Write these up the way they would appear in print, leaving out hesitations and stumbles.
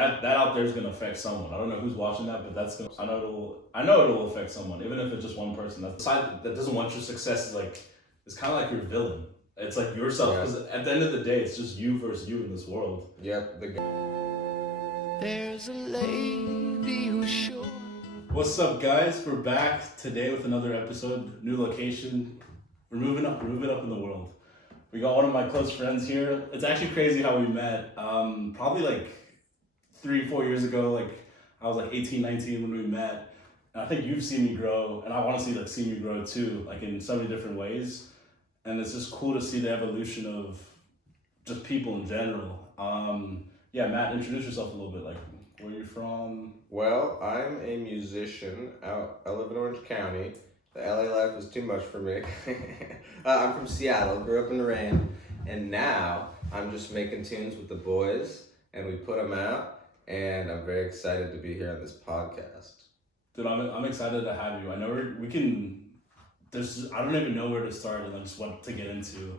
that out there is gonna affect someone. I don't know who's watching that, but I know it'll affect someone, even if it's just one person. That side that doesn't want your success is like, it's kind of like your villain. It's like yourself, because at the end of the day, it's just you versus you in this world. Yep. There's a lady who's sure. What's up, guys? We're back today with another episode, new location. We're moving up in the world. We got one of my close friends here. It's actually crazy how we met. Probably like 3-4 years ago. Like I was like 18, 19 when we met. And I think you've seen me grow, and I want to see you grow too, like in so many different ways. And it's just cool to see the evolution of just people in general. Yeah, Matt, introduce yourself a little bit. Like, where you from? Well, I'm a musician. I live in Orange County. The LA life was too much for me. I'm from Seattle, grew up in the rain, and now I'm just making tunes with the boys, and we put them out, and I'm very excited to be here on this podcast. Dude, I'm excited to have you. I know we can. I don't even know where to start, and I just want to get into.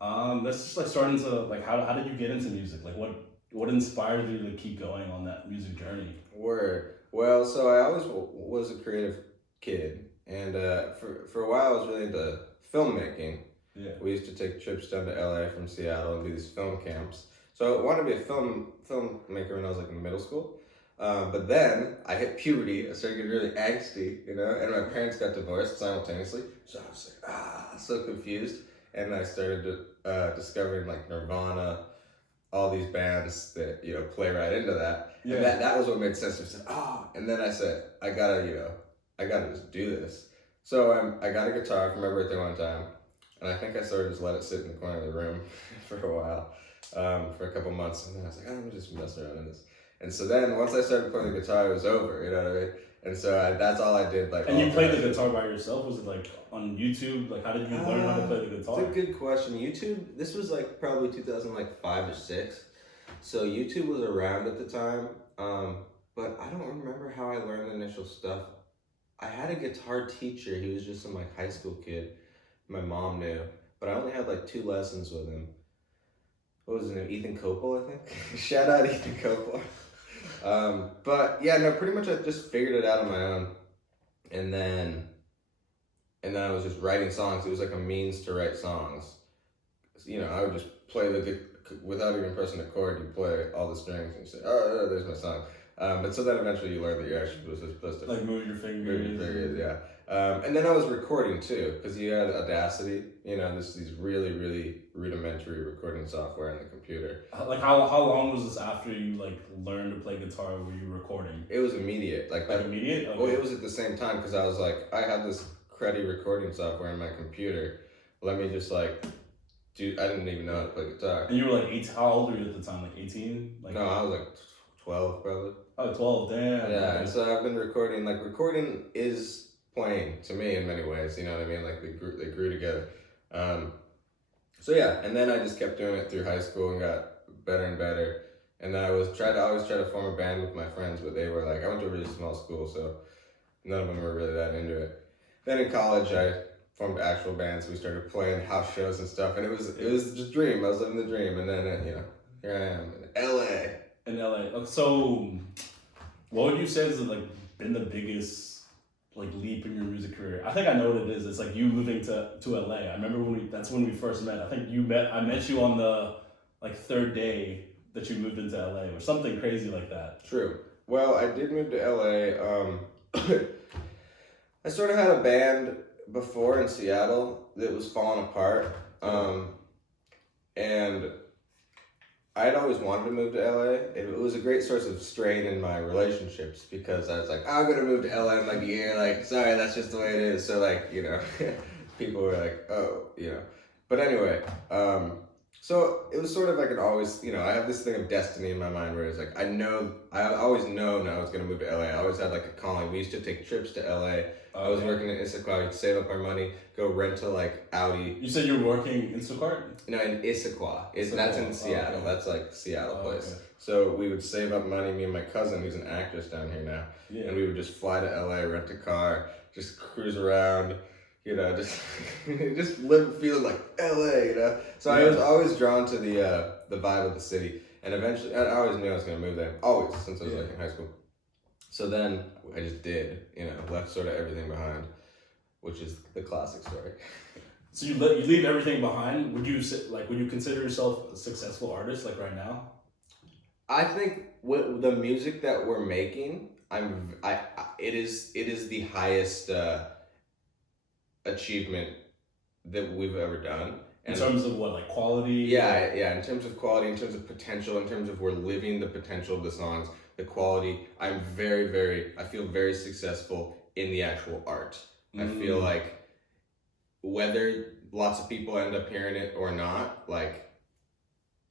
Let's just like start into like how did you get into music? Like what inspired you to keep going on that music journey? Word. Well, so I always was a creative kid, and for a while I was really into filmmaking. Yeah. We used to take trips down to LA from Seattle and do these film camps. So I wanted to be a filmmaker when I was like in middle school. But then I hit puberty. I started getting really angsty, and my parents got divorced simultaneously. So I was like, so confused. And I started discovering like Nirvana, all these bands that, play right into that. Yeah. And that was what made sense. I said, and then I said, I gotta just do this. So I got a guitar for my birthday one time, and I think I sort of just let it sit in the corner of the room for a while, for a couple months. And then I was like, I'm just messing around in this. And so then once I started playing the guitar, it was over, you know what I mean? And so that's all I did. Like, and you played the guitar by yourself? Was it like on YouTube? Like, how did you learn how to play the guitar? It's a good question. YouTube, this was like probably 2005 or 6. So YouTube was around at the time, but I don't remember how I learned the initial stuff. I had a guitar teacher. He was just some like high school kid. My mom knew, but I only had like 2 lessons with him. What was his name? Ethan Copel, I think. Shout out Ethan Copel. But yeah, no, pretty much I just figured it out on my own, and then I was just writing songs. It was like a means to write songs. I would just play without even pressing a chord. You play all the strings and you say, oh, there's my song. But so then eventually you learn that you're actually supposed to like move your fingers. Yeah. And then I was recording too, because you had Audacity. These really, really rudimentary recording software on the computer. Like how long was this after you like learned to play guitar? Were you recording? It was immediate. Like immediate? Okay. Well, it was at the same time, because I was like, I have this cruddy recording software on my computer. Let me just like I didn't even know how to play guitar. And you were like 8. How old were you at the time? Like 18? Like no, I was like 12 probably. Oh, 12, damn. Yeah, and so I've been recording. Like recording is playing to me in many ways, you know what I mean? Like they grew together. So yeah, and then I just kept doing it through high school and got better and better. And then I always try to form a band with my friends, but they were like, I went to a really small school, so none of them were really that into it. Then in college, I formed actual bands. We started playing house shows and stuff, and it was just a dream. I was living the dream, and then here I am in LA. In LA. So, what would you say has like been the biggest like leap in your music career? I think I know what it is. It's like you moving to LA. I remember that's when we first met. I think I met you on the like 3rd day that you moved into LA or something crazy like that. True. Well, I did move to LA. I sort of had a band before in Seattle that was falling apart. And I had always wanted to move to LA. It was a great source of strain in my relationships, because I was like, I'm gonna move to LA in like a year. Like, sorry, that's just the way it is. So like, people were like, oh, But anyway, so it was sort of like I have this thing of destiny in my mind where it's like, I always know now I was gonna move to LA. I always had like a calling. We used to take trips to LA. I was working in Issaquah. We'd save up our money, go rent to like Audi. You said you were working in Instacart? No, in Issaquah. That's in Seattle. Okay. That's like Seattle place. Okay. So we would save up money, me and my cousin, who's an actress down here now. Yeah. And we would just fly to LA, rent a car, just cruise around, just live feeling like LA, So I was always drawn to the vibe of the city. And eventually, I always knew I was gonna move there, always, since I was like in high school. So then I just did, left sort of everything behind, which is the classic story. So you leave everything behind. Would you consider yourself a successful artist like right now? I think with the music that we're making, it is the highest achievement that we've ever done. In terms of what, like quality? Yeah. In terms of quality, in terms of potential, in terms of we're living the potential of the songs, the quality. I feel very successful in the actual art. I feel like whether lots of people end up hearing it or not, like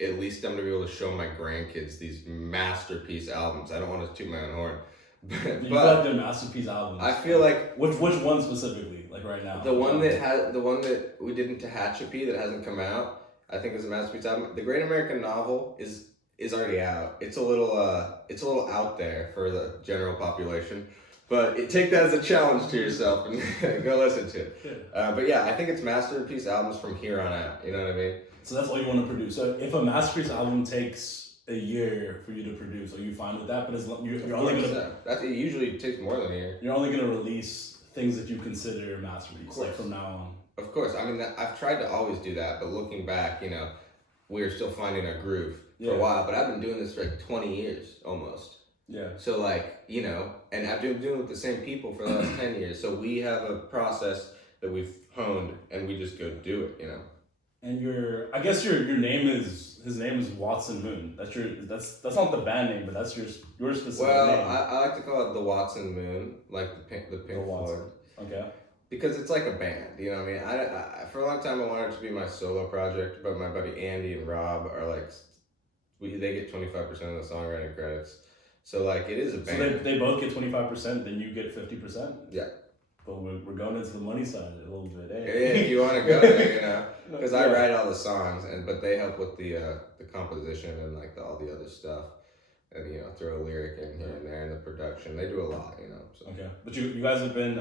at least I'm gonna be able to show my grandkids these masterpiece albums. I don't want to toot my own horn, but feel like they're masterpiece albums. I feel like which one specifically, like right now? The one that we did in Tehachapi that hasn't come out, I think is a masterpiece album. The Great American Novel is already out. It's a little out there for the general population, but take that as a challenge to yourself and go listen to it. But yeah, I think it's masterpiece albums from here on out. You know what I mean? So that's all you want to produce. So if a masterpiece album takes a year for you to produce, are you fine with that? But you're only gonna it usually takes more than a year. You're only gonna release things that you consider masterpiece, like from now on. Of course, I mean I've tried to always do that, but looking back, we're still finding our groove for a while. But I've been doing this for like 20 years almost. Yeah. So like and I've been doing it with the same people for the last 10 years. So we have a process that we've honed, and we just go do it. And I guess your name is, his name is Watson Moon. That's not the band name, but that's your specific name. Well, I like to call it the Watson Moon, like the Pink Floyd. Okay. Because it's like a band, you know what I mean? I for a long time I wanted it to be my solo project, but my buddy Andy and Rob are like, they get 25% of the songwriting credits. So like it is a band. So they both get 25%, then you get 50%? Yeah. But we're going into the money side a little bit. Yeah, if you want to go there, because I write all the songs, but they help with the composition and like all the other stuff, and throw a lyric in here and there, and the production. They do a lot, So. Okay, but you guys have been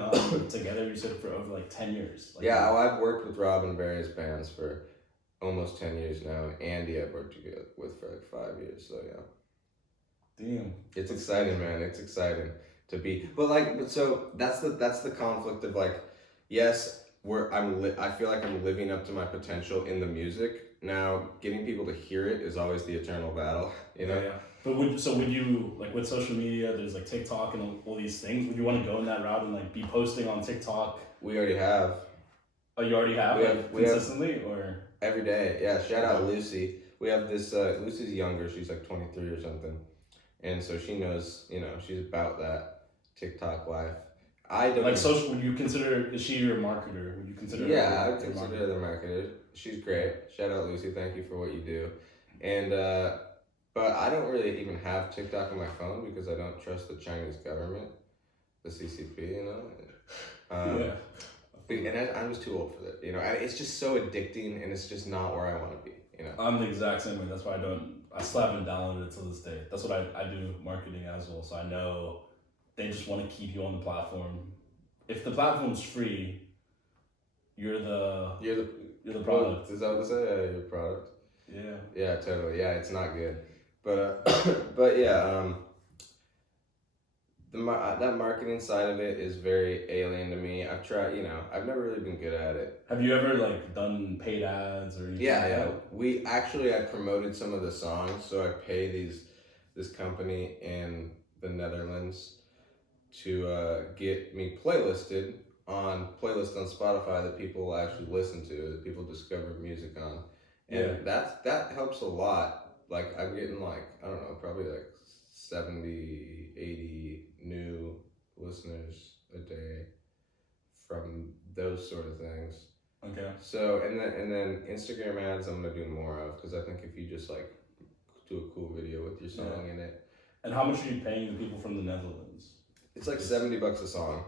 together. You said for over like 10 years. Like, yeah, I've worked with Rob in various bands for almost 10 years now, and Andy I've worked with for like 5 years. So yeah. Damn. It's exciting, man. It's exciting to be, but so that's the conflict of like, yes, I feel like I'm living up to my potential in the music. Now, getting people to hear it is always the eternal battle, Yeah. But would you, like with social media, there's like TikTok and all these things, would you want to go in that route and like be posting on TikTok? We already have. Oh, you already have? Consistently or? Every day, yeah. Shout out Lucy. We have this, Lucy's younger, she's like 23 or something. And so she knows, she's about that TikTok life. I don't like social. Would you consider? Is she your marketer? Would you consider? Yeah, I would consider her the marketer. She's great. Shout out Lucy. Thank you for what you do. And but I don't really even have TikTok on my phone because I don't trust the Chinese government, the CCP. Yeah. And I'm just too old for that. It's just so addicting, and it's just not where I want to be. I'm the exact same way. That's why I still haven't downloaded it to this day. That's what I do marketing as well. So I know they just want to keep you on the platform. If the platform's free, you're the product. Is that what to say? Yeah, you're the product. Yeah. Yeah, totally. Yeah, it's not good. But but yeah, that marketing side of it is very alien to me. I've tried, I've never really been good at it. Have you ever like done paid ads or anything? Yeah. I promoted some of the songs, so I pay this company in the Netherlands to get me playlists on Spotify that people will actually listen to, that people discover music on, and that helps a lot. Like I'm getting like, I don't know, probably like 70, 80 new listeners a day from those sort of things. Okay. So and then Instagram ads I'm gonna do more of, because I think if you just like do a cool video with your song in it. And how much are you paying the people from the Netherlands? It's like $70 a song.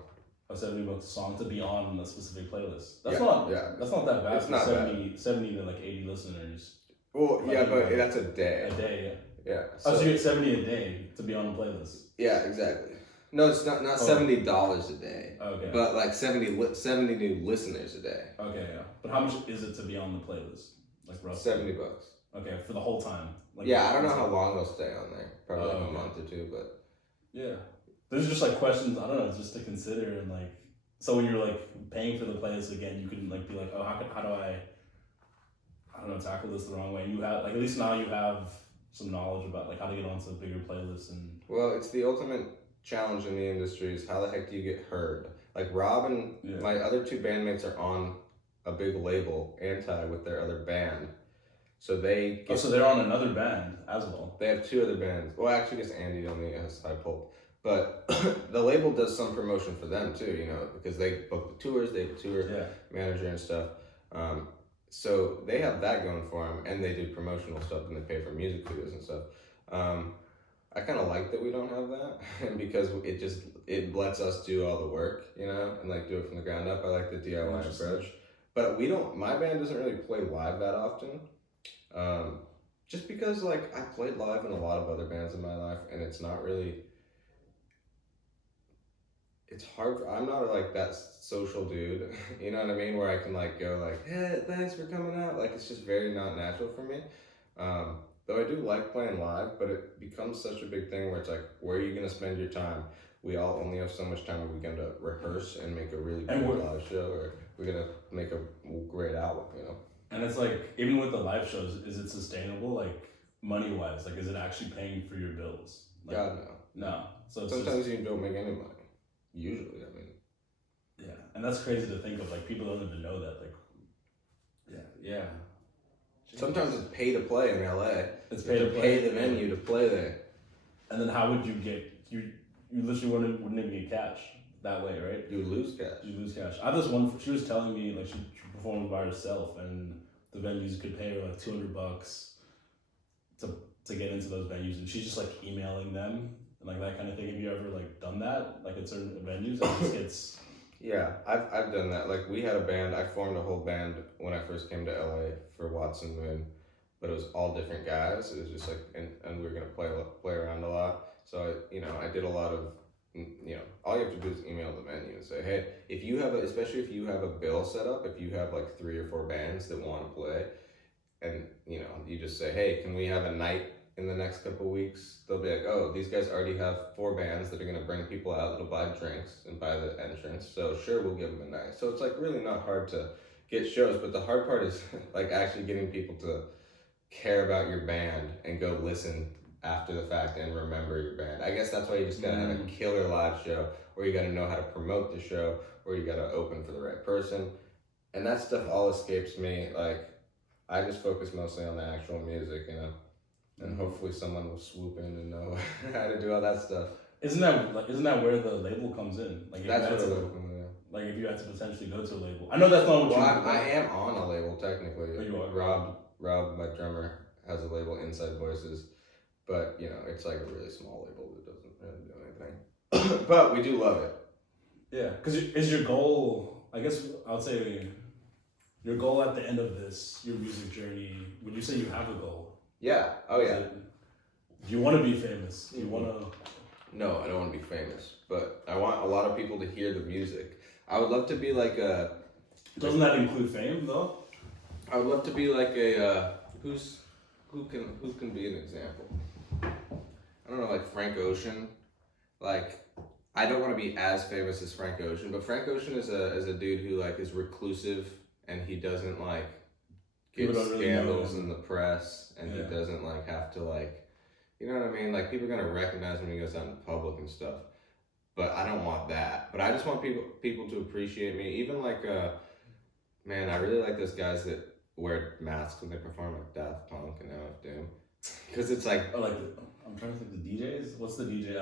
Oh, $70 a song to be on a specific playlist. That's not that bad. It's not 70 to like 80 listeners. Well, yeah, but that's a day. A day, yeah. Yeah. So you get 70 a day to be on a playlist. Yeah, exactly. No, it's not $70 a day. Okay. But like 70 new listeners a day. Okay, yeah. But how much is it to be on the playlist? Like roughly? $70. Okay, for the whole time. Like, yeah, I don't know how long they'll stay on there. Probably like a okay. month or two, but Yeah. There's just like questions, I don't know, just to consider, and like, so when you're like paying for the playlist again, you can like be like, oh, how do I don't know, tackle this the wrong way? And you have, like, at least now you have some knowledge about like how to get onto bigger playlists and. well, it's the ultimate challenge in the industry is how the heck do you get heard? Like Rob and my other two bandmates are on a big label, Anti, with their other band. So they so they're on another band as well. They have two other bands. Well, actually, I guess Andy only has High Pulp. But the label does some promotion for them too, you know, because they book the tours, they have a tour manager and stuff. So they have that going for them, and they do promotional stuff, and they pay for music videos and stuff. I kind of like that we don't have that, because it lets us do all the work, you know, and like do it from the ground up. I like the DIY approach, but my band doesn't really play live that often, just because like I played live in a lot of other bands in my life, and it's not really. It's hard. I'm not like that social dude, you know what I mean? Where I can like go like, hey, thanks for coming out. Like it's just very not natural for me. Though I do like playing live, but it becomes such a big thing where it's like, where are you gonna spend your time? We all only have so much time a weekend to rehearse and make a really good live show, or we're gonna make a great album, you know? And it's like, even with the live shows, is it sustainable, like money wise? Like, is it actually paying for your bills? Like, God, no. No. So it's sometimes you don't make any money. Usually, I mean. Yeah, and that's crazy to think of. Like, people don't even know that. Like, yeah. Jeez. Sometimes it's pay to play in LA. It's pay to pay the venue to play there. And then how would you get you literally wouldn't even get cash that way, right? You lose cash. You lose cash. I have this one. She was telling me like she performed by herself, and the venues could pay her like $200 to get into those venues, and she's just like emailing them. Like that kind of thing. Have you ever like done that, like at certain venues? It just gets. Yeah, I've done that. Like we had a band. I formed a whole band when I first came to LA for Watson Moon, but it was all different guys. It was just like, and we were gonna play around a lot. So I did a lot of, all you have to do is email the venue and say, hey, especially if you have a bill set up, if you have like 3 or 4 bands that want to play, and you just say, hey, can we have a night in the next couple weeks? They'll be like, oh, these guys already have 4 bands that are going to bring people out that'll buy drinks and buy the entrance, so sure, we'll give them a night. So it's like really not hard to get shows, but the hard part is like actually getting people to care about your band and go listen after the fact and remember your band. I guess that's why you just gotta have a killer live show, or you gotta know how to promote the show, or you gotta open for the right person, and that stuff all escapes me. Like I just focus mostly on the actual music, and hopefully someone will swoop in and know how to do all that stuff. Isn't that where the label comes in? Like that's where the label comes in. Like if you had to potentially go to a label. I know that's not what I am on a label technically. Oh, you are. Rob, my drummer, has a label, Inside Voices, but it's like a really small label that doesn't really do anything. But we do love it. Yeah, because is your goal? I guess I'll say your goal at the end of your music journey. Would you say you have a goal? Yeah. Oh yeah. Do you want to be famous? Do you want to? No, I don't want to be famous, but I want a lot of people to hear the music. I would love to be like a. Doesn't that include fame though? I would love to be like a who can be an example. I don't know, like Frank Ocean. Like I don't want to be as famous as Frank Ocean, but Frank Ocean is a dude who like is reclusive, and he doesn't like get scandals in the press, and he doesn't like have to like, you know what I mean? Like people are gonna recognize him when he goes out in public and stuff. But I don't want that. But I just want people to appreciate me. Even like man, I really like those guys that wear masks when they perform, like Daft Punk and MF Doom, because it's like I'm trying to think the DJs. What's the DJ?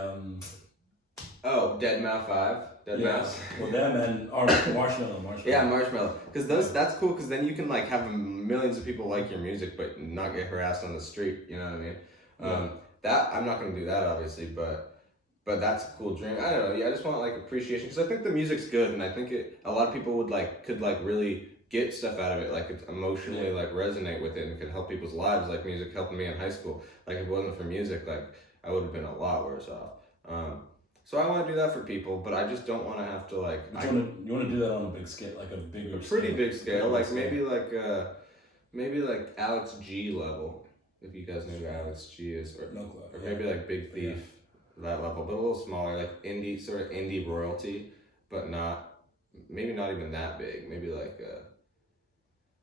Dead Mouse 5. Dead Mouse. Well, them and Marshmello. Yeah, Marshmello. Because that's cool. Because then you can like have millions of people like your music, but not get harassed on the street. You know what I mean? Yeah. That I'm not gonna do that obviously, but that's a cool dream. I don't know. Yeah, I just want like appreciation, because I think the music's good, and I think a lot of people could really get stuff out of it, like it's emotionally like resonate with it, and it could help people's lives, like music helped me in high school. Like if it wasn't for music, like I would have been a lot worse off. So I want to do that for people, but I just don't want to have to like. You want to do that on a big scale, like a bigger, pretty big scale, like maybe like Alex G level. if you guys know who Alex G is, or No clue. or maybe like Big Thief, that level, but a little smaller, like indie, sort of indie royalty, but maybe not even that big. Maybe like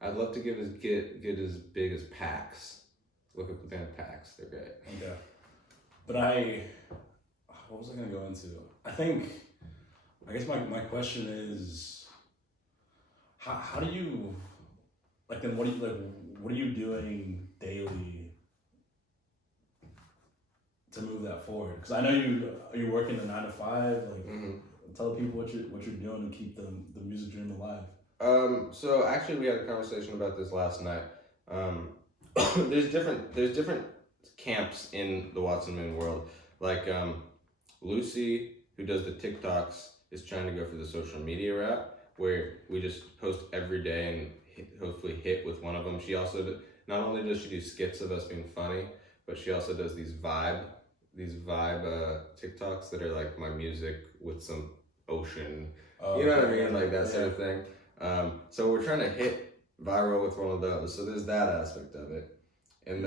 I'd love to get as big as Pax. Look up the band Pax; they're great. Okay, but what was I gonna go into? I guess my question is, how do you, like, then what are you doing daily to move that forward? Because I know you're working the 9 to 5. Like, tell people what you're doing to keep the music dream alive. So actually, we had a conversation about this last night. There's different camps in the Watson Moon world. Like Lucy, who does the TikToks, is trying to go for the social media route, where we just post every day and hopefully hit with one of them. She also not only does she do skits of us being funny, but she also does these vibe TikToks that are like my music with some ocean, you know what I mean, like that sort of thing. So we're trying to hit viral with one of those. So there's that aspect of it, and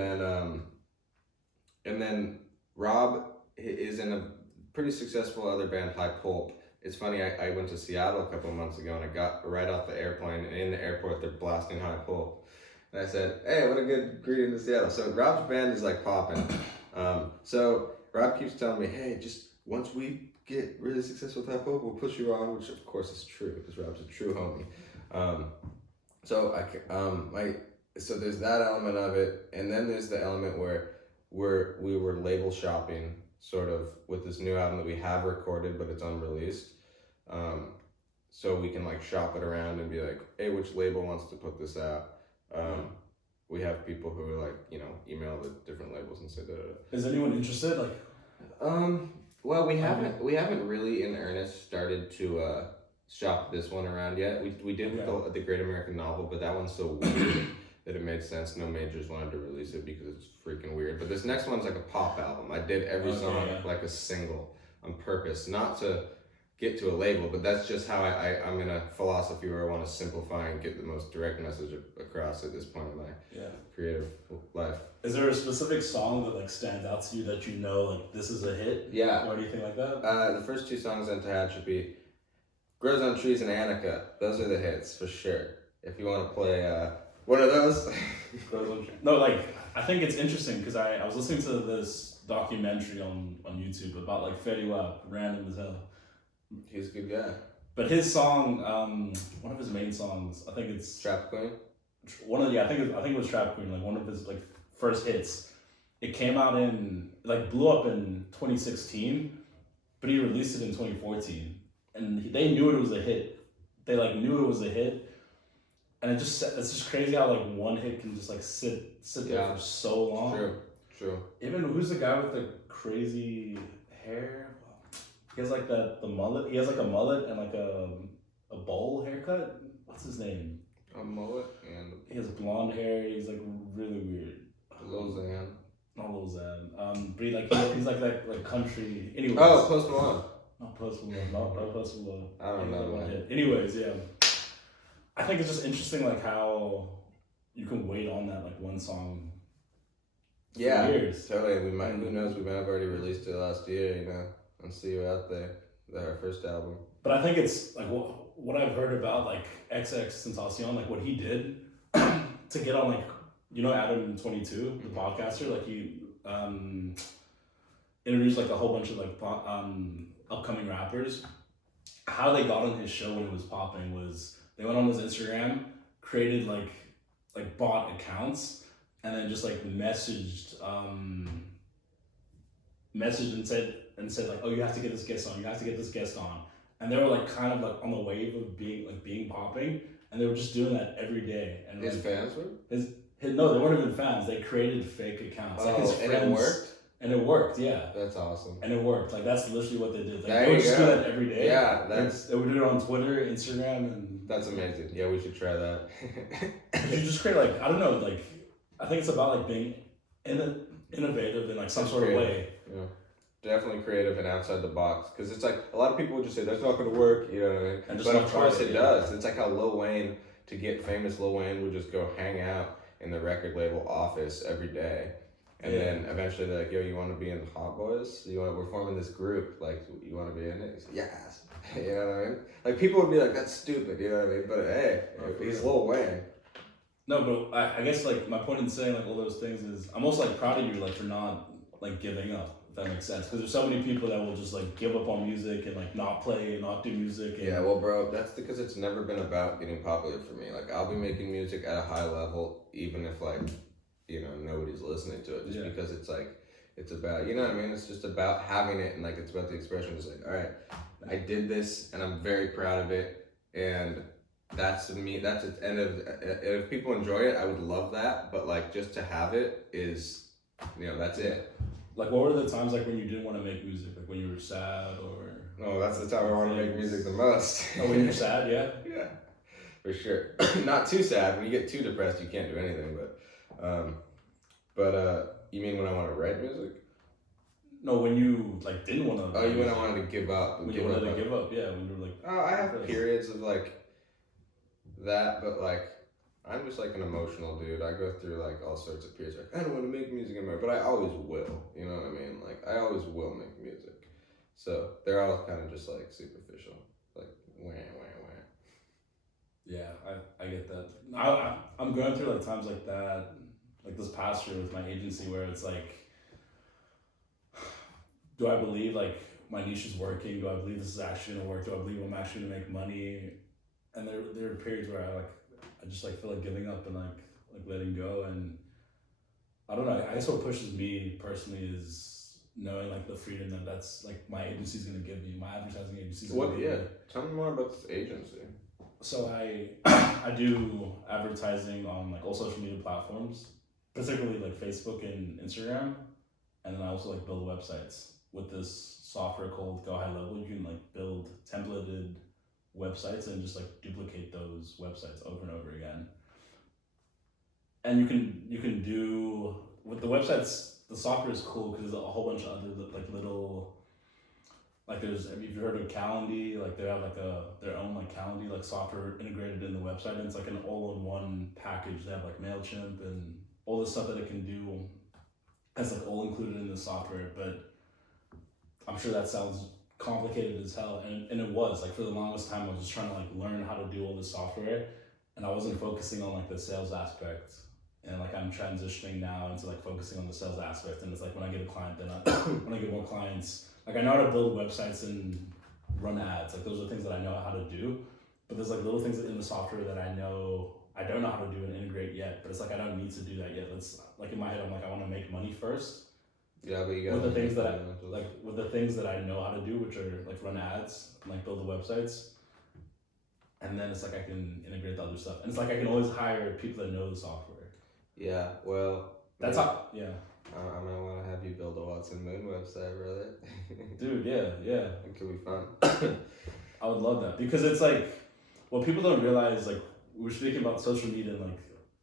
then Rob is in a pretty successful other band, High Pulp. It's funny, I went to Seattle a couple of months ago and I got right off the airplane, and in the airport they're blasting High Pulp. And I said, hey, what a good greeting to Seattle. So Rob's band is like popping. So Rob keeps telling me, hey, just once we get really successful with High Pulp, we'll push you on, which of course is true because Rob's a true homie. So there's that element of it, and then there's the element where we were label shopping sort of with this new album that we have recorded but it's unreleased, so we can like shop it around and be like, hey, which label wants to put this out? We have people who are like, email the different labels and say that. Is anyone interested? Like, well, we haven't really in earnest started to shop this one around yet. We did with the Great American Novel, but that one's so weird that it made sense. No majors wanted to release it because it's freaking weird. But this next one's like a pop album. I did every song like a single on purpose, not to get to a label, but that's just how I'm in a philosophy where I want to simplify and get the most direct message across at this point in my creative life. Is there a specific song that like stands out to you that like this is a hit? Yeah. Or anything like that? The first 2 songs on Tehachapi, Grows on Trees and Annika. Those are the hits for sure. If you want to play one of those. No, like, I think it's interesting because I was listening to this documentary on YouTube about like Fetty Wap, random as hell. He's a good guy. But his song, one of his main songs, I think it's Trap Queen. I think it was Trap Queen, like one of his like first hits. It came out blew up in 2016, but he released it in 2014, and they knew it was a hit. They like knew it was a hit, and it's just crazy how like one hit can just like sit there for so long. True. Even who's the guy with the crazy hair? He has like the mullet. He has like a mullet and like a bowl haircut. What's his name? A mullet and he has blonde hair. He's like really weird. Lil Xan. Not Lil Xan. But he's like that like country. Anyways. Oh, Post Malone. Not Post Malone. Not Post Malone. I don't know. Man. Anyways, yeah. I think it's just interesting like how you can wait on that like one song. For years. Totally. We might. Who knows? We might have already released it last year. And See You Out There, our first album. But I think it's like what I've heard about like XXXTentacion, like what he did to get on like Adam22, the podcaster, like he introduced like a whole bunch of like upcoming rappers. How they got on his show when it was popping was they went on his Instagram, created like bot accounts, and then just like messaged and said like, oh, you have to get this guest on, and they were like kind of like on the wave of being popping, and they were just doing that every day. And his fans were? No, they weren't even fans. They created fake accounts. Like his friends, and it worked? And it worked, yeah. That's awesome. And it worked. Like that's literally what they did. Like there they would just do that every day. Yeah, they would do it on Twitter, Instagram, and that's amazing. Yeah, we should try that. You just create like, I don't know, like I think it's about like being innovative in like some sort of way. Yeah. Definitely creative and outside the box, because it's like a lot of people would just say that's not going to work, you know what I mean? But of course it does. It's like how Lil Wayne, to get famous, Lil Wayne would just go hang out in the record label office every day And then eventually they're like, yo, you want to be in Hot Boys? We're forming this group. Like, you want to be in it? He's like, yes. You know what I mean? Like, people would be like, that's stupid. You know what I mean? But hey, he's Lil Wayne. No, but I guess like my point in saying like all those things is I'm also like proud of you like for not like giving up. If that makes sense, because there's so many people that will just like give up on music and like not play and not do music. And... Yeah, well, bro, that's because it's never been about getting popular for me. Like, I'll be making music at a high level, even if like, you know, nobody's listening to it, just because it's like, it's about, you know what I mean? It's just about having it, and like, it's about the expression. Just like, all right, I did this, and I'm very proud of it, and that's me. That's it. And if people enjoy it, I would love that. But like, just to have it is, you know, that's it. Like, what were the times like when you didn't want to make music? Like when you were sad or... No, that's the time I want to make music the most. Oh, when you're sad, yeah? Yeah, for sure. Not too sad. When you get too depressed, you can't do anything. But you mean when I want to write music? No, when you like didn't want to... Oh, you when I wanted to give up. When you wanted to give up, yeah. When you were like... Oh, I have periods of like that, but like... I'm just like an emotional dude. I go through like all sorts of periods. Like, I don't want to make music anymore, but I always will. You know what I mean? Like, I always will make music. So they're all kind of just like superficial. Like, wah, wah, wah. Yeah, I get that. I'm going through like times like that, like this past year with my agency, where it's like, do I believe like my niche is working? Do I believe this is actually gonna work? Do I believe I'm actually gonna make money? And there are periods where I just like feel like giving up and like letting go, and I don't know. I guess what pushes me personally is knowing like the freedom that's like my agency's gonna give me, my advertising agency's gonna give me. Tell me more about this agency. So I do advertising on like all social media platforms, particularly like Facebook and Instagram, and then I also like build websites with this software called Go High Level. You can like build templated websites and just like duplicate those websites over and over again. And you can do with the websites. The software is cool because there's a whole bunch of other like little, like there's, if you've heard of Calendly, like they have like their own like Calendly like software integrated in the website, and it's like an all-in-one package. They have like MailChimp and all the stuff that it can do. That's like all included in the software. But I'm sure that sounds complicated as hell, and it was like for the longest time I was just trying to like learn how to do all this software, and I wasn't focusing on like the sales aspect, and like I'm transitioning now into like focusing on the sales aspect. And it's like when I get a client, then when I get more clients, like I know how to build websites and run ads, like those are things that I know how to do, but there's like little things in the software that I don't know how to do and integrate yet, but it's like I don't need to do that yet. It's like in my head I'm like, I want to make money first. Yeah, but you got with the things that I know how to do, which are like run ads and like build the websites, and then it's like I can integrate the other stuff, and it's like I can always hire people that know the software. Yeah, well, that's how. Yeah. I'm gonna want to have you build a Watson Moon website, brother. Dude, yeah. It could be fun. I would love that, because it's like what people don't realize. Like we were speaking about social media and like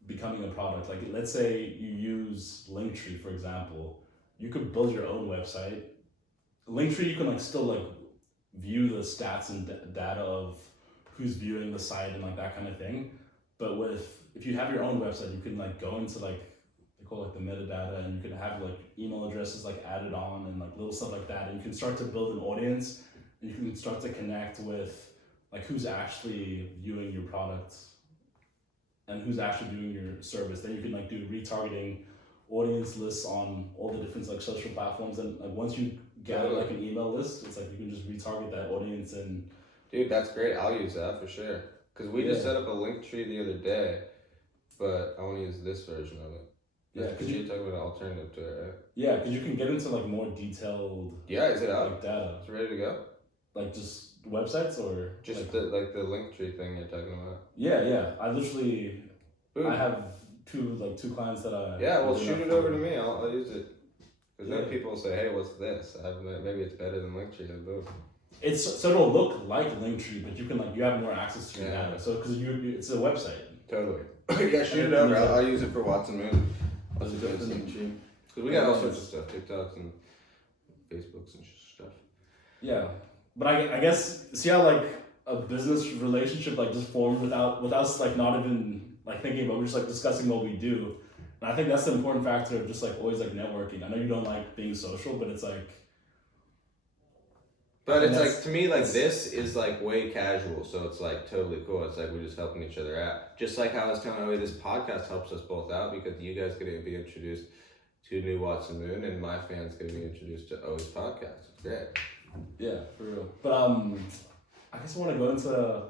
becoming a product. Like let's say you use LINKTREE, for example. You could build your own website. LINKTREE, you can like still like view the stats and data of who's viewing the site and like that kind of thing. But if you have your own website, you can like go into like, they call it like the metadata, and you can have like email addresses like added on and like little stuff like that. And you can start to build an audience, and you can start to connect with like who's actually viewing your product and who's actually viewing your service. Then you can like do retargeting audience lists on all the different like social platforms, and like once you gather like an email list, it's like you can just retarget that audience. And dude, that's great. I'll use that for sure, because we just set up a LINKTREE the other day, but I want to use this version of it. Yeah, because you're talking about an alternative to it, right? Yeah, because you can get into like more detailed. Yeah, is it out? Like data. It's ready to go. Like just websites or just like the LINKTREE thing you're talking about. Yeah. I have two clients that I... Yeah, well, shoot it over to me. I'll use it. Because then people say, hey, what's this? Maybe it's better than LINKTREE. Boom. So it'll look like LINKTRE, but you have more access to your data. So because it's a website. Totally. Yeah, shoot it over. I'll use it for Watson Moon. I'll use it for LINKTRE. Because we got all sorts of stuff, TikToks and Facebooks and stuff. Yeah, but I guess see how like a business relationship like just formed without us like not even like thinking about, we're just like discussing what we do, And I think that's the important factor of just like always like networking. I know you don't like being social, but it's like. But it's that's- like, to me, like, this is like way casual, so it's like totally cool. It's like we're just helping each other out. Just like how I was telling you, this podcast helps us both out because you guys get to be introduced to New Watson Moon, and my fans get to be introduced to O's podcast. It's great. Yeah, for real. But I guess I want to go into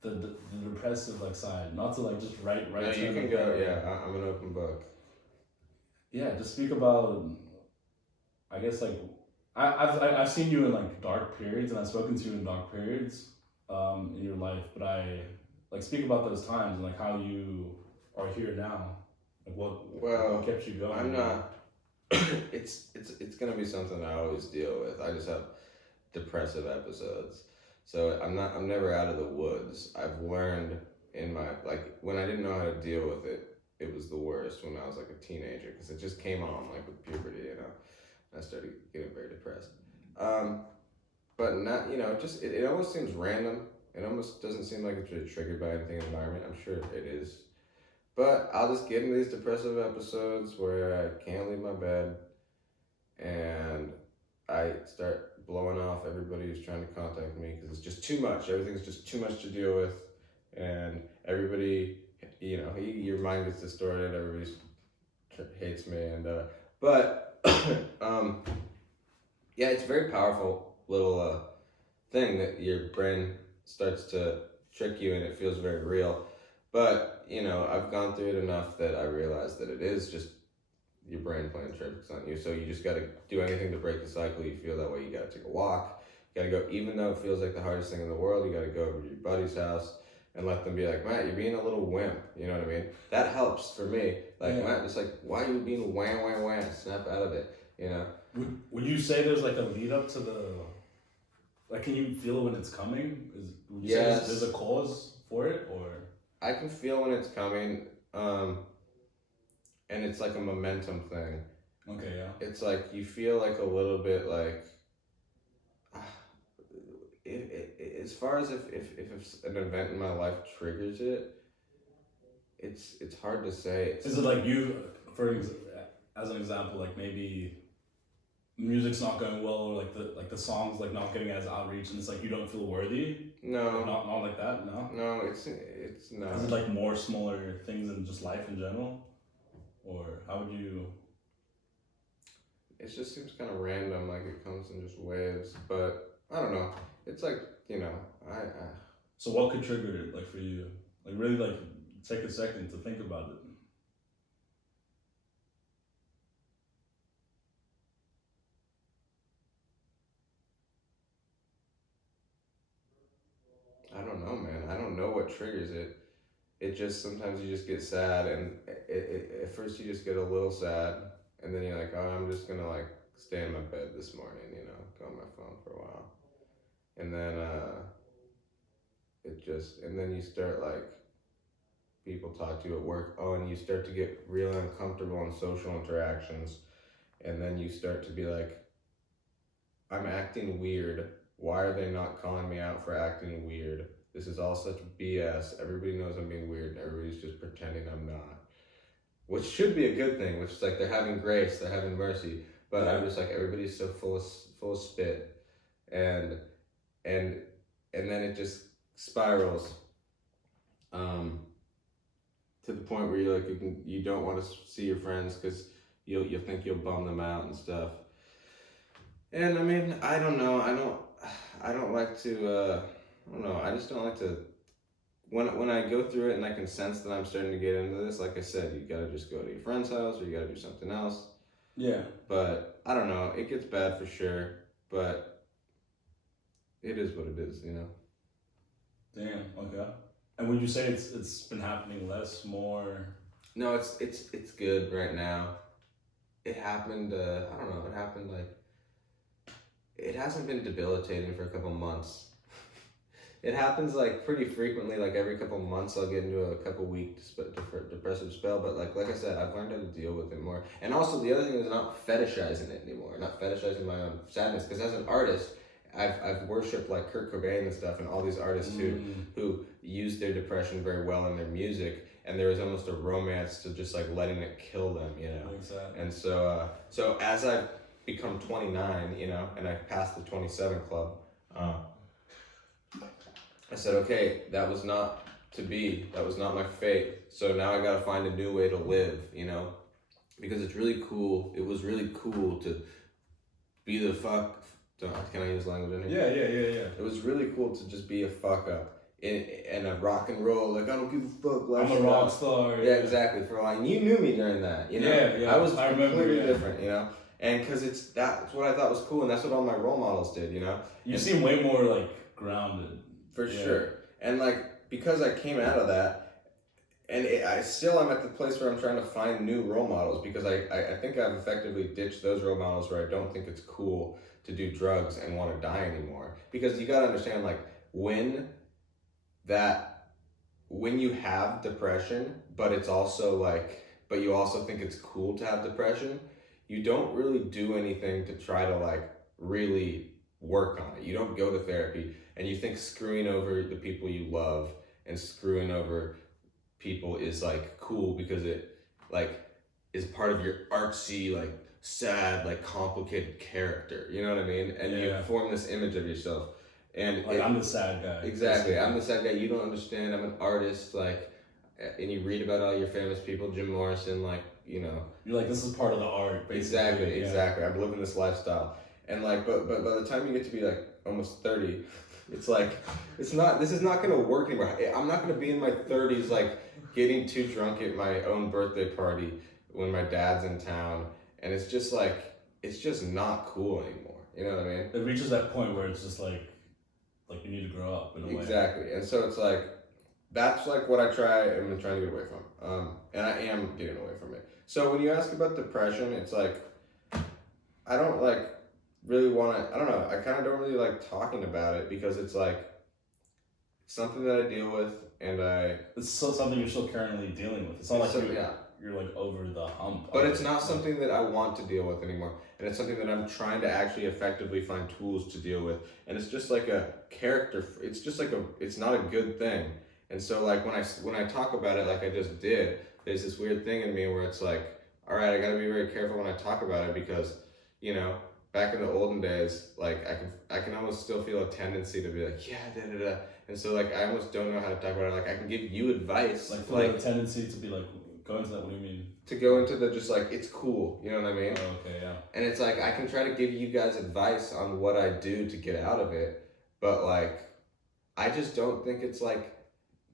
the depressive like side, not to like just write. No, you can go. Yeah, I'm an open book. Yeah, just speak about. I guess like I've seen you in like dark periods, and I've spoken to you in dark periods, in your life. But I like speak about those times and like how you are here now. Like what kept you going? I'm not. It's gonna be something I always deal with. I just have depressive episodes, so I'm never out of the woods. I've learned in my, like, when I didn't know how to deal with it, it was the worst when I was like a teenager because it just came on like with puberty, you know. I started getting very depressed. But not, you know, just it almost seems random. It almost doesn't seem like it's really triggered by anything in the environment. I'm sure it is. But I'll just get into these depressive episodes where I can't leave my bed and I start blowing off everybody who's trying to contact me because it's just too much. Everything's just too much to deal with. And everybody, you know, your mind gets distorted. Everybody hates me. And, but, yeah, it's a very powerful little thing that your brain starts to trick you and it feels very real. But, you know, I've gone through it enough that I realize that it is just your brain playing tricks on you. So you just got to do anything to break the cycle. You feel that way, you got to take a walk. You got to go, even though it feels like the hardest thing in the world, you got to go over to your buddy's house and let them be like, Matt, you're being a little wimp. You know what I mean? That helps for me. Like, yeah. Matt, just like, why are you being wham? Snap out of it, you know? Would you say there's like a lead up to the, like, can you feel it when it's coming? Would you say there's a cause for it, or? I can feel when it's coming, and it's like a momentum thing. Okay, yeah. It's like you feel like a little bit like, as far as if an event in my life triggers it, it's hard to say. Is it like you, as an example, like maybe music's not going well, or like the songs like not getting as outreach, and it's like you don't feel worthy? No. Not like that, no? No, it's not. Is it like more smaller things in just life in general? Or how would you... It just seems kind of random, like it comes in just waves, but I don't know. It's like, you know, I So what could trigger it, like, for you? Like, really, like, take a second to think about it. I don't know, man. I don't know what triggers it. It just, sometimes you just get sad, and at first you just get a little sad, and then you're like, oh, I'm just gonna like stay in my bed this morning, you know, go on my phone for a while. And then and then you start like, people talk to you at work, and you start to get real uncomfortable in social interactions, and then you start to be like, I'm acting weird. Why are they not calling me out for acting weird? This is all such BS. Everybody knows I'm being weird, and everybody's just pretending I'm not. Which should be a good thing, which is like they're having grace, they're having mercy. But I'm just like, everybody's so full of spit, and then it just spirals to the point where you're like, you don't want to see your friends because you'll think you'll bum them out and stuff. And I mean, I don't know. I don't like to. I don't know. I just don't like to. When I go through it and I can sense that I'm starting to get into this, like I said, you gotta just go to your friend's house or you gotta do something else. Yeah. But I don't know. It gets bad for sure, but it is what it is, you know. Damn. Okay. And would you say it's been happening less, more? No, it's good right now. It happened. I don't know. It happened like. It hasn't been debilitating for a couple months. It happens like pretty frequently, like every couple months I'll get into a couple week depressive spell, but like I said, I've learned how to deal with it more. And also the other thing is not fetishizing it anymore, not fetishizing my own sadness, because as an artist, I've worshipped like Kurt Cobain and stuff, and all these artists who use their depression very well in their music, and there was almost a romance to just like letting it kill them, you know. Exactly. And so as I've become 29, you know, and I've passed the 27 club, I said, okay, that was not to be. That was not my fate. So now I gotta find a new way to live, you know, because it's really cool. It was really cool to be the fuck. Can I use language in here? Yeah. It was really cool to just be a fuck up in a rock and roll. Like, I don't give a fuck. I'm a rock star. Yeah, exactly. For a while, and you knew me during that. You know, Yeah. I remember, completely yeah. different. You know, and because that's what I thought was cool, and that's what all my role models did. You know, You seem way more like grounded. for sure. And like because I came out of that, and I still am at the place where I'm trying to find new role models because I think I've effectively ditched those role models where I don't think it's cool to do drugs and want to die anymore. Because you gotta understand, like, when you have depression, but it's also like, but you also think it's cool to have depression, you don't really do anything to try to like really work on it. You don't go to therapy, and you think screwing over the people you love and screwing over people is like cool because it like is part of your artsy, like sad, like complicated character. You know what I mean? And you form this image of yourself. And like, I'm the sad guy. Exactly. I'm the sad guy. You don't understand. I'm an artist. Like, and you read about all your famous people, Jim Morrison, like, you know. You're like, this is part of the art, basically. Exactly. I'm living this lifestyle. And like, but by the time you get to be like almost 30, it's like, this is not going to work anymore. I'm not going to be in my 30s, like getting too drunk at my own birthday party when my dad's in town. And it's just like, it's just not cool anymore. You know what I mean? It reaches that point where it's just like you need to grow up in a way. Exactly. And so it's like, that's like what I'm trying to get away from. And I am getting away from it. So when you ask about depression, it's like, I don't like really want to, I don't know, I kind of don't really like talking about it because it's like something that I deal with, and it's still something you're still currently dealing with. It's not like you're like over the hump. But it's not something that I want to deal with anymore. And it's something that I'm trying to actually effectively find tools to deal with. And it's just like a character, it's just like it's not a good thing. And so like when I talk about it like I just did, there's this weird thing in me where it's like, all right, I gotta be very careful when I talk about it because, you know, back in the olden days, like I can almost still feel a tendency to be like, yeah, da. And so like I almost don't know how to talk about it. Like I can give you advice. Like a tendency to be like, go into that, what do you mean? To go into the just like, it's cool, you know what I mean? Oh, okay, yeah. And it's like, I can try to give you guys advice on what I do to get out of it, but like, I just don't think it's like,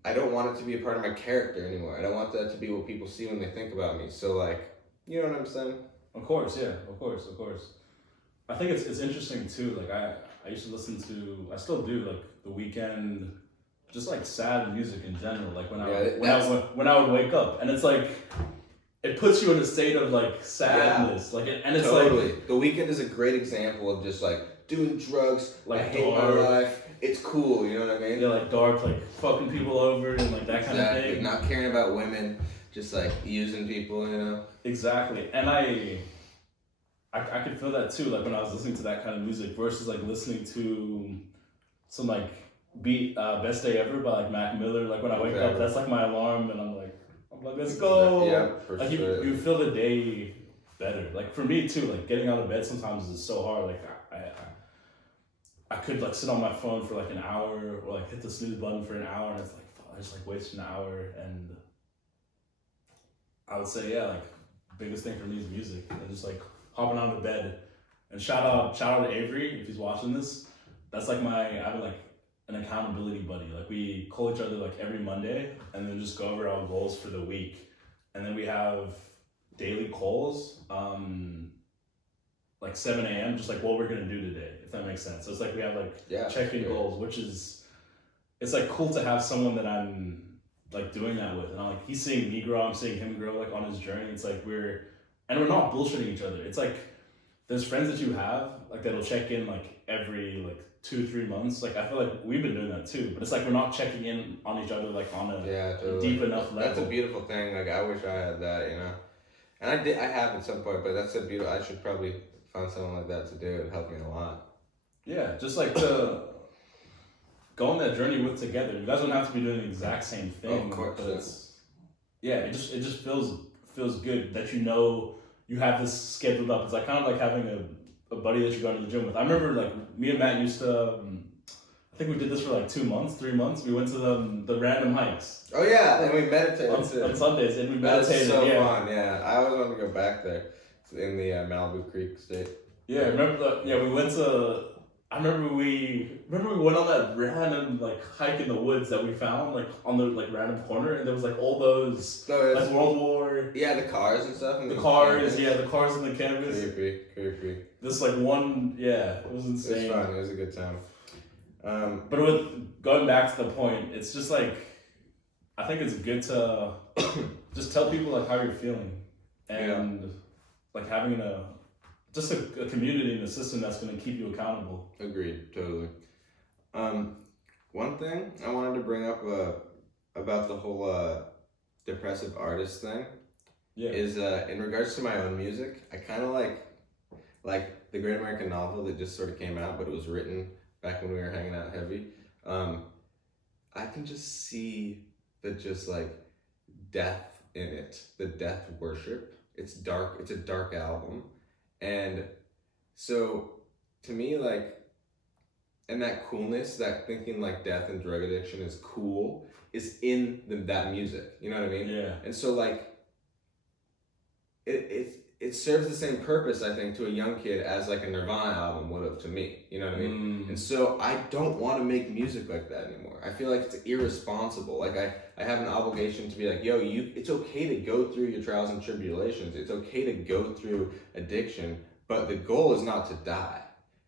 I don't want it to be a part of my character anymore. I don't want that to be what people see when they think about me. So like, you know what I'm saying? Of course, yeah, of course. I think it's interesting too, like I used to listen to, I still do, like The Weeknd, just like sad music in general, like when I would wake up, and it's like, it puts you in a state of like sadness, like and it's totally. like The Weeknd is a great example of just like doing drugs, like I hate my life. It's cool, you know what I mean? Yeah, like dark, like fucking people over and like that kind of thing. Not caring about women, just like using people, you know? Exactly, and I could feel that too, like when I was listening to that kind of music versus like listening to some like beat Best Day Ever by like Mac Miller. Like when I wake up, that's like my alarm, and I'm like, let's go. Yeah, for like sure. You feel the day better. Like for me too, like getting out of bed sometimes is so hard. Like I could like sit on my phone for like an hour or like hit the snooze button for an hour, and it's like, fuck, I just like wasted an hour. And I would say, yeah, like biggest thing for me is music, and just like hopping out of bed. And shout out to Avery if he's watching this. That's like I have like an accountability buddy. Like we call each other like every Monday and then just go over our goals for the week. And then we have daily calls, like 7 a.m. just like what we're gonna do today, if that makes sense. So it's like we have like check-in goals, which is, it's like cool to have someone that I'm like doing that with. And I'm like, he's seeing me grow, I'm seeing him grow like on his journey. It's like we're not bullshitting each other. It's like there's friends that you have like that'll check in like every like 2-3 months. Like I feel like we've been doing that too, but it's like we're not checking in on each other like on a deep enough level. That's a beautiful thing. Like I wish I had that, you know. And I have at some point, but that's a beautiful. I should probably find someone like that to do. It helped me a lot. Yeah, just like to go on that journey with together. You guys don't have to be doing the exact same thing. Of course, but it just feels good that you know you have this scheduled up. It's like kind of like having a buddy that you go to the gym with. I remember like me and Matt used to. I think we did this for like 2 months, 3 months. We went to the random hikes. Oh yeah, and we meditated on Sundays, and we That's meditated. so fun. Yeah, I always wanted to go back there in the Malibu Creek state. Yeah, I remember we went to. I remember we went on that random like hike in the woods that we found like on the like random corner, and there was like all those like World War. Yeah, the cars and stuff. And the cars in the canvas. Creepy. This like one, it was insane. It was fun. It was a good time. But with going back to the point, it's just like I think it's good to just tell people like how you're feeling, and like having just a community and a system that's going to keep you accountable. Agreed, totally. One thing I wanted to bring up about the whole depressive artist thing is in regards to my own music, I kind of like the Great American Novel that just sort of came out, but it was written back when we were hanging out heavy. I can just see the just like death in it, the death worship. It's dark. It's a dark album. And so to me, like, and that coolness, that thinking like death and drug addiction is cool, is in that music. You know what I mean? Yeah. And so like, it serves the same purpose, I think, to a young kid as like a Nirvana album would have to me. You know what I mean? And so I don't want to make music like that anymore. I feel like it's irresponsible. Like I have an obligation to be like, yo, it's okay to go through your trials and tribulations. It's okay to go through addiction, but the goal is not to die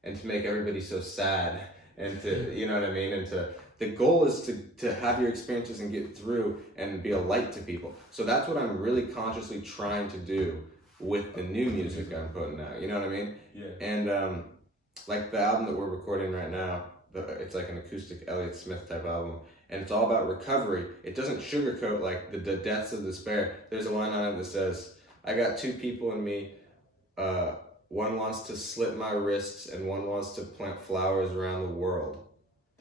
and to make everybody so sad and to, you know what I mean? And the goal is to have your experiences and get through and be a light to people. So that's what I'm really consciously trying to do with the new music I'm putting out, you know what I mean? Yeah. And like the album that we're recording right now, it's like an acoustic Elliott Smith type album, and it's all about recovery. It doesn't sugarcoat like the depths of despair. There's a line on it that says, I got two people in me, one wants to slit my wrists and one wants to plant flowers around the world.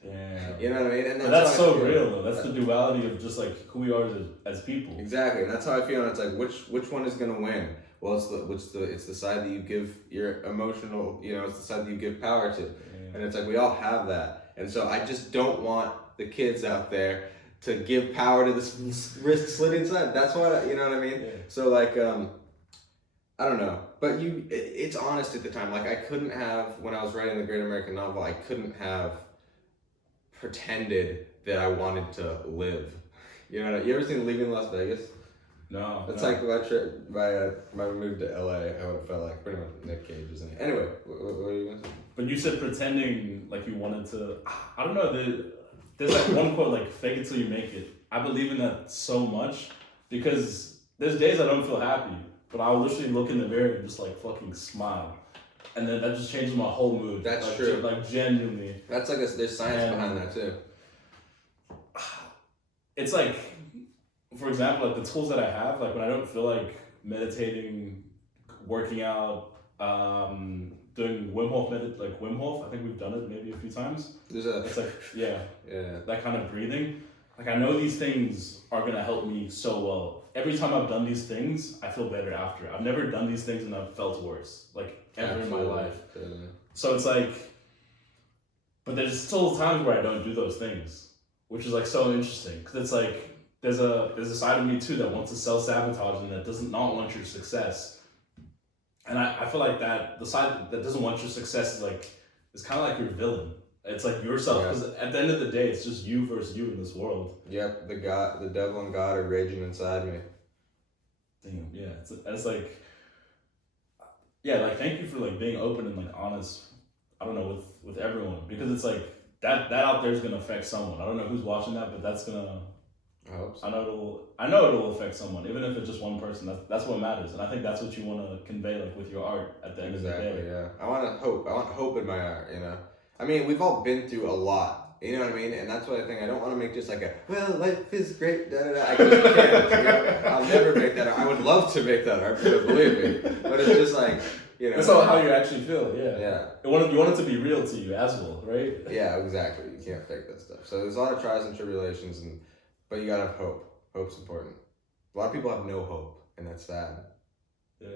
Damn. You know what I mean? And that's so real though. That's the duality of just like who we are as people. Exactly, and that's how I feel. And it's like which one is gonna win? Well, it's the side that you give your emotional, it's the side that you give power to. Yeah. And it's like we all have that. And so I just don't want the kids out there to give power to this wrist slitting side. That's why, you know what I mean? Yeah. So like I don't know, but it's honest at the time. Like I couldn't have, when I was writing the Great American Novel, I couldn't have pretended that I wanted to live. You ever seen Leaving Las Vegas? No. It's like my move to LA, I would have felt like pretty much Nick Cage, isn't it? Anyway, what are you going to say? But you said pretending like you wanted to, I don't know, there's like one quote like, fake it till you make it. I believe in that so much because there's days I don't feel happy, but I'll literally look in the mirror and just like fucking smile. And then that just changes my whole mood. That's like, true. Like genuinely. That's like there's science behind that too. It's like, for example, like the tools that I have, like when I don't feel like meditating, working out, doing Wim Hof Wim Hof. I think we've done it maybe a few times. It's like that kind of breathing. Like I know these things are gonna help me so well. Every time I've done these things, I feel better after. I've never done these things and I've felt worse, like ever in my life. So it's like, but there's still times where I don't do those things, which is like so interesting because it's like there's a side of me too that wants to self-sabotage and that does not want your success. And I feel like that the side that doesn't want your success is kind of like your villain. It's like yourself, because at the end of the day, it's just you versus you in this world. Yep, the devil and God are raging inside me. Damn, yeah, it's like, yeah, like thank you for like being open and like honest. I don't know with everyone, because it's like that out there is gonna affect someone. I don't know who's watching that, but that's gonna. I hope so. I know it'll affect someone, even if it's just one person. That's what matters, and I think that's what you want to convey, like with your art at the end of the day. Exactly. Yeah. I want hope in my art. I mean, we've all been through a lot. You know what I mean? And that's what I think. I don't want to make just like life is great. Da, da, da. I just can't. I'll never make that art. I would love to make that art, believe me. But it's just like, That's all how you actually feel. Yeah. Yeah. You want it to be real to you as well, right? Yeah, exactly. You can't fake that stuff. So there's a lot of trials and tribulations, but you gotta have hope. Hope's important. A lot of people have no hope, and that's sad. Yeah.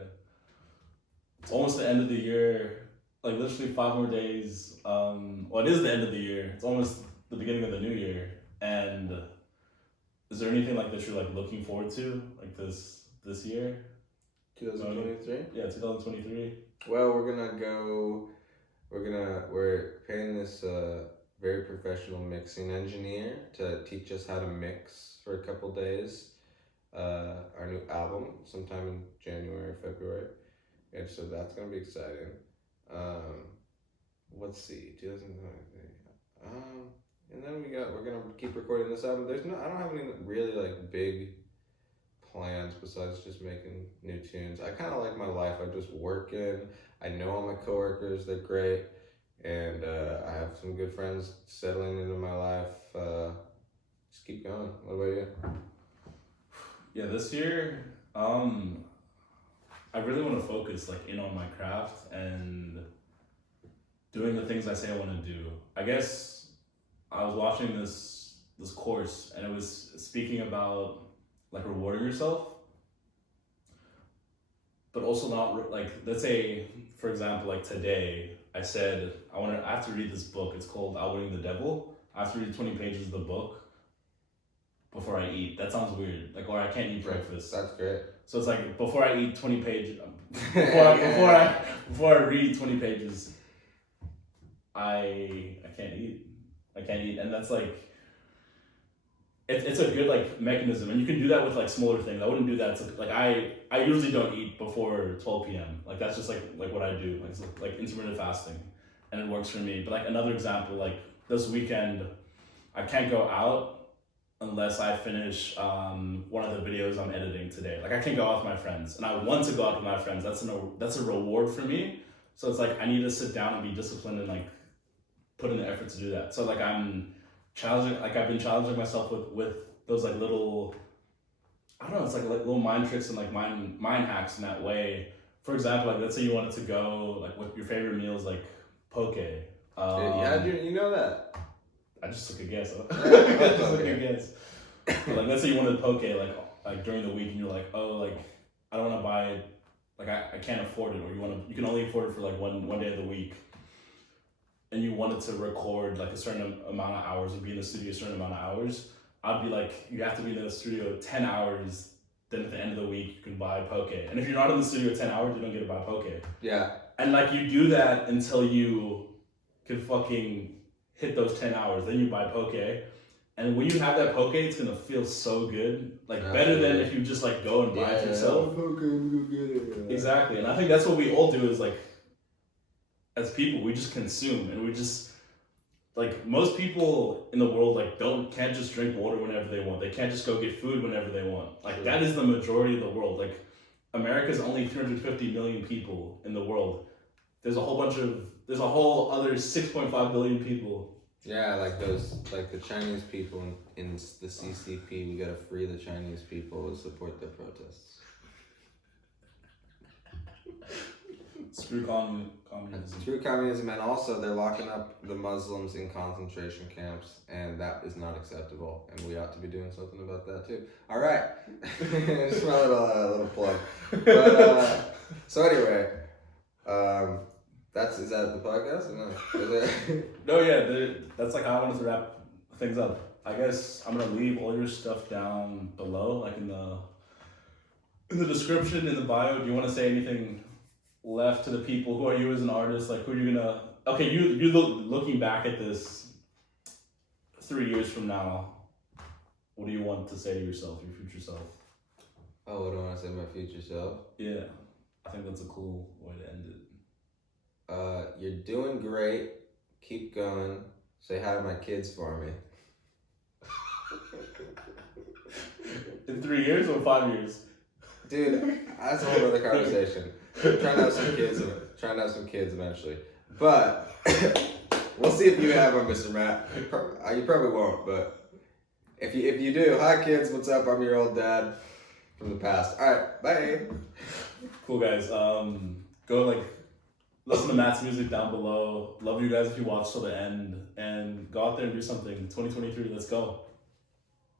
It's almost the end of the year. Like literally 5 more days. Well, it is the end of the year. It's almost the beginning of the new year. And is there anything like that you're like looking forward to like this year? 2023? Yeah, 2023. Well, we're paying this very professional mixing engineer to teach us how to mix for a couple days. Our new album sometime in January, February. And so that's gonna be exciting. Let's see, 2023. And then we're gonna keep recording this album. I don't have any really like big plans besides just making new tunes. I kind of like my life. I just work in. I know all my coworkers. They're great, and I have some good friends settling into my life. Just keep going. What about you? Yeah, this year, I really want to focus like in on my craft and doing the things I say I want to do. I guess I was watching this course and it was speaking about like rewarding yourself, but also not like, let's say for example, like today I said I have to read this book. It's called Outwitting the Devil. I have to read 20 pages of the book before I eat. That sounds weird. Like, or I can't eat breakfast. That's great. So it's like before I eat 20 pages, before I read 20 pages, I can't eat. And that's like, it's a good like mechanism, and you can do that with like smaller things. I wouldn't do that to, like I usually don't eat before 12 p.m. Like that's just like what I do. Like it's like intermittent fasting, and it works for me. But like another example, like this weekend, I can't go out unless I finish one of the videos I'm editing today. Like I can't go out with my friends, and I want to go out with my friends. That's a reward for me. So it's like I need to sit down and be disciplined and like put in the effort to do that. So like I've been challenging myself with those like little, I don't know, it's like little mind tricks and like mind hacks in that way. For example, like let's say you wanted to go like with your favorite meals like poke. You know that. I just took a guess. Okay. But like let's say you wanted poke like during the week and you're like, oh, like I don't want to buy it, like I can't afford it, or you can only afford it for like one day of the week, and you wanted to record like a certain amount of hours and be in the studio a certain amount of hours, I'd be like, you have to be in the studio 10 hours, then at the end of the week you can buy poke. And if you're not in the studio 10 hours, you don't get to buy poke. Yeah. And like you do that until you can fucking hit those 10 hours, then you buy poke. And when you have that poke, it's gonna feel so good. Like better than if you just like go and buy it yourself. Poke, go get it. Yeah. Exactly. And I think that's what we all do is like, as people, we just consume, and we just, like most people in the world like can't just drink water whenever they want. They can't just go get food whenever they want. Like that is the majority of the world. Like America's only 350 million people in the world. There's a whole other 6.5 billion people. Yeah, like the Chinese people in the CCP, we gotta free the Chinese people and support their protests. Screw communism. Screw communism, and also they're locking up the Muslims in concentration camps, and that is not acceptable, and we ought to be doing something about that too. All right, just my little plug. But so anyway, is that the podcast or no? No, yeah, that's like how I wanted to wrap things up. I guess I'm gonna leave all your stuff down below, like in the description, in the bio. Do you want to say anything left to the people? Who are you as an artist? Like, who are you gonna? Okay, you looking back at this 3 years from now, what do you want to say to yourself, your future self? Oh, what do I want to say to my future self? Yeah, I think that's a cool way to end it. You're doing great. Keep going. Say hi to my kids for me. In 3 years or 5 years? Dude, that's a whole other conversation. I'm trying to have some kids eventually. But we'll see if you have them, Mr. Matt. You probably won't, but if you do, hi kids, what's up? I'm your old dad from the past. Alright, bye. Cool guys. Go like listen to Matt's music down below. Love you guys if you watch till the end, and go out there and do something. 2023, let's go.